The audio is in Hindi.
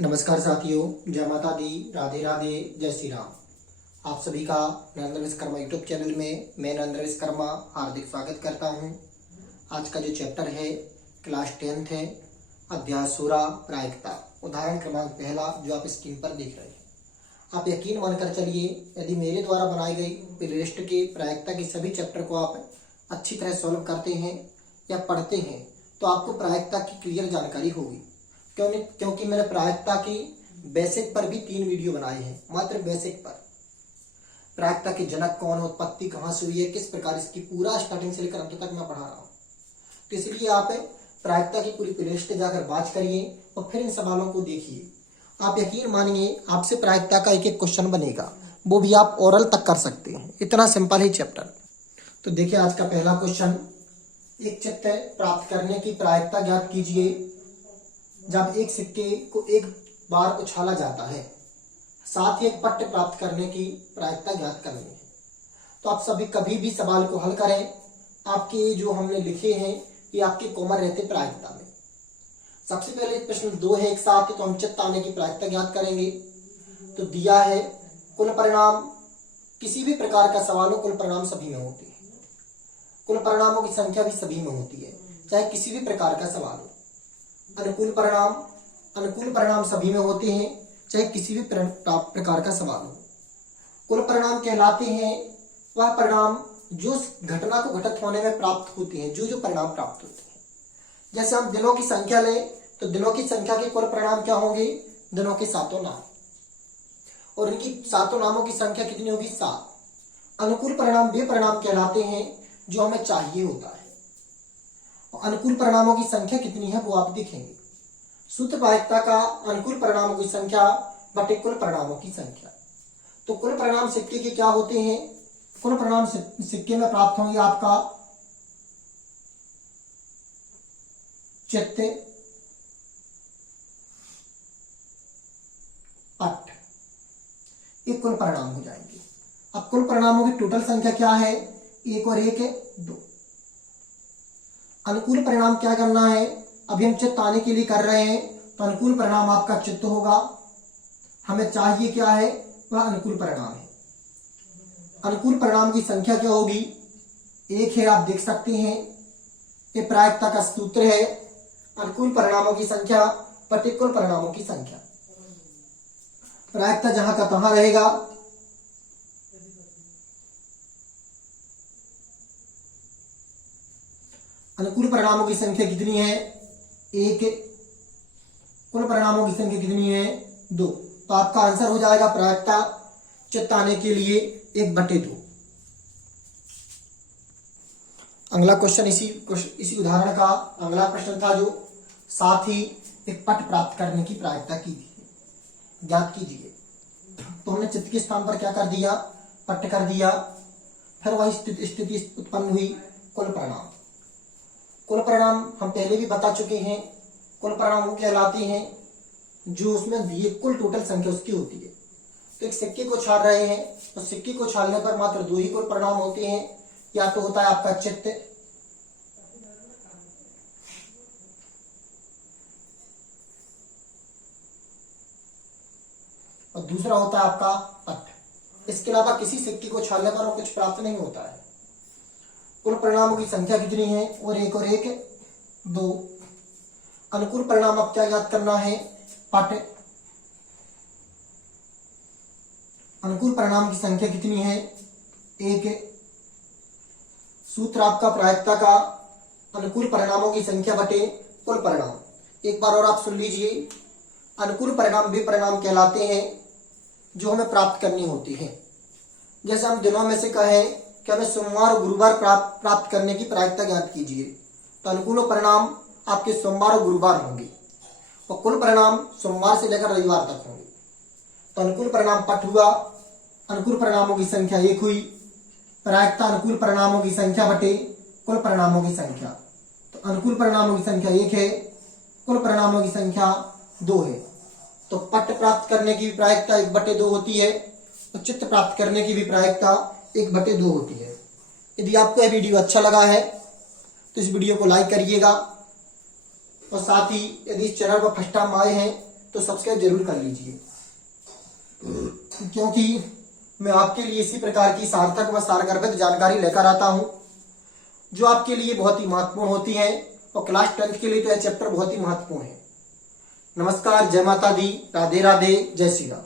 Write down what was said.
नमस्कार साथियों, जय माता दी, राधे राधे, जय श्री राम। आप सभी का नरेंद्र विश्वकर्मा यूट्यूब चैनल में मैं नरेंद्र विश्वकर्मा हार्दिक स्वागत करता हूं। आज का जो चैप्टर है क्लास 10th है, अध्याय 16 प्रायिकता, उदाहरण क्रमांक पहला जो आप स्क्रीन पर देख रहे हैं। आप यकीन मानकर चलिए, यदि मेरे द्वारा बनाई गई प्लेलिस्ट के प्रायिकता के सभी चैप्टर को आप अच्छी तरह सॉल्व करते हैं या पढ़ते हैं तो आपको प्रायिकता की क्लियर जानकारी होगी। क्योंकि मैंने प्रायिकता की बेसिक पर भी 3 वीडियो बनाए हैं। मात्र बेसिक पर प्रायिकता के जनक कौन है, उत्पत्ति कहाँ से हुई है, किस प्रकार इसकी पूरा स्टार्टिंग से लेकर अंत तक मैं पढ़ा रहा हूँ। तो इसलिए आप प्रायिकता की पूरी प्लेलिस्ट जाकर बात करिए और फिर इन सवालों को देखिए। आप यकीन मानिए, आपसे प्रायिकता का एक एक क्वेश्चन बनेगा, वो भी आप ओरल तक कर सकते हैं। इतना सिंपल है चैप्टर। तो देखिए आज का पहला क्वेश्चन, एक चित्त प्राप्त करने की प्रायिकता ज्ञात कीजिए। जब एक सिक्के को एक बार उछाला जाता है, साथ ही एक पट्ट प्राप्त करने की प्रायिकता ज्ञात करनी है। तो आप सभी कभी भी सवाल को हल करें, आपके जो हमने लिखे हैं ये आपके कॉमन रहते प्रायिकता में। सबसे पहले प्रश्न 2 है एक साथ, तो हम चित्त आने की प्रायिकता ज्ञात करेंगे। तो दिया है कुल परिणाम, किसी भी प्रकार का सवाल हो कुल परिणाम सभी में होते हैं। कुल परिणामों की संख्या भी सभी में होती है, चाहे किसी भी प्रकार का सवाल हो। अनुकूल परिणाम सभी में होते हैं, चाहे किसी भी प्रकार का सवाल हो। कुल परिणाम कहलाते हैं वह परिणाम जो घटना को घटित होने में प्राप्त होते हैं, जो परिणाम प्राप्त होते हैं। जैसे हम दिनों की संख्या लें तो दिनों की संख्या के कुल परिणाम क्या होंगे, दिनों के 7 नाम, और इनकी 7 नामों की संख्या कितनी होगी, 7। अनुकूल परिणाम वे परिणाम कहलाते हैं जो हमें चाहिए होता है। अनुकूल परिणामों की संख्या कितनी है वो आप देखेंगे। सूत्र प्रायिकता का अनुकूल परिणामों की संख्या बटे कुल परिणामों की संख्या। तो कुल परिणाम सिक्के के क्या होते हैं, कुल परिणाम सिक्के में प्राप्त होंगे आपका चित्त, पट, ये कुल परिणाम हो जाएंगे। अब कुल परिणामों की टोटल संख्या क्या है, 1 और 1 है 2। अनुकूल परिणाम क्या करना है, अभी हम चित्त आने के लिए कर रहे हैं, तो अनुकूल परिणाम आपका चित्त होगा। हमें चाहिए क्या है, वह अनुकूल परिणाम है। अनुकूल परिणाम की संख्या क्या होगी, 1 है, आप देख सकते हैं। ये प्रायिकता का सूत्र है, अनुकूल परिणामों की संख्या प्रतिकूल परिणामों की संख्या। प्रायिकता जहां का तहां रहेगा। अनुकूल परिणामों की संख्या कितनी है, 1। कुल परिणामों की संख्या कितनी है, 2। तो आपका आंसर हो जाएगा प्रायिकता चित्त आने के लिए 1/2। अगला क्वेश्चन इसी उदाहरण का अगला प्रश्न था, जो साथ ही एक पट प्राप्त करने की प्रायिकता की थी, ज्ञात कीजिए। तो हमने चित्त के स्थान पर क्या कर दिया, पट कर दिया। फिर वही स्थिति उत्पन्न हुई कुल परिणाम। कुल परिणाम हम पहले भी बता चुके हैं, कुल परिणाम वो कहलाते हैं जो उसमें दिए कुल टोटल संख्या उसकी होती है। तो एक सिक्के को छाल रहे हैं, तो सिक्के को छालने पर मात्र 2 ही कुल परिणाम होते हैं। या तो होता है आपका चित्त और दूसरा होता है आपका पट। इसके अलावा किसी सिक्के को छालने पर कुछ प्राप्त नहीं होता है। कुल परिणामों की संख्या कितनी है, और 1 और 1 2। अनुकूल परिणाम अब क्या याद करना है, पट। अनुकूल परिणाम की संख्या कितनी है, 1। सूत्र आपका प्रायिकता का अनुकूल परिणामों की संख्या बटे कुल परिणाम। एक बार और आप सुन लीजिए, अनुकूल परिणाम वे परिणाम कहलाते हैं जो हमें प्राप्त करनी होती है। जैसे हम दिनों में से कहें कि हमें सोमवार और गुरुवार प्राप्त करने की प्रायिकता ज्ञात कीजिए, तो अनुकूल परिणाम आपके सोमवार और गुरुवार होंगे, और कुल परिणाम सोमवार से लेकर रविवार तक होंगे। तो अनुकूल परिणाम पट हुआ, अनुकूल परिणामों की संख्या 1 हुई। प्रायिकता अनुकूल परिणामों की संख्या बटे कुल परिणामों की संख्या। तो अनुकूल परिणामों की संख्या 1 है, कुल परिणामों की संख्या 2 है। तो पट प्राप्त करने की प्रायिकता 1/2 होती है, और चित्त प्राप्त करने की भी प्रायिकता 1/2 होती है। यदि आपको यह वीडियो अच्छा लगा है तो इस वीडियो को लाइक करिएगा, और साथ ही यदि इस चैनल पर फर्स्ट टाइम आए हैं तो सब्सक्राइब जरूर कर लीजिए, क्योंकि मैं आपके लिए इसी प्रकार की सार्थक व सारगर्भित जानकारी लेकर आता हूं जो आपके लिए बहुत ही महत्वपूर्ण होती है, और क्लास 10th के लिए तो यह चैप्टर बहुत ही महत्वपूर्ण है। नमस्कार, जय माता दी, राधे राधे, जय श्री राम।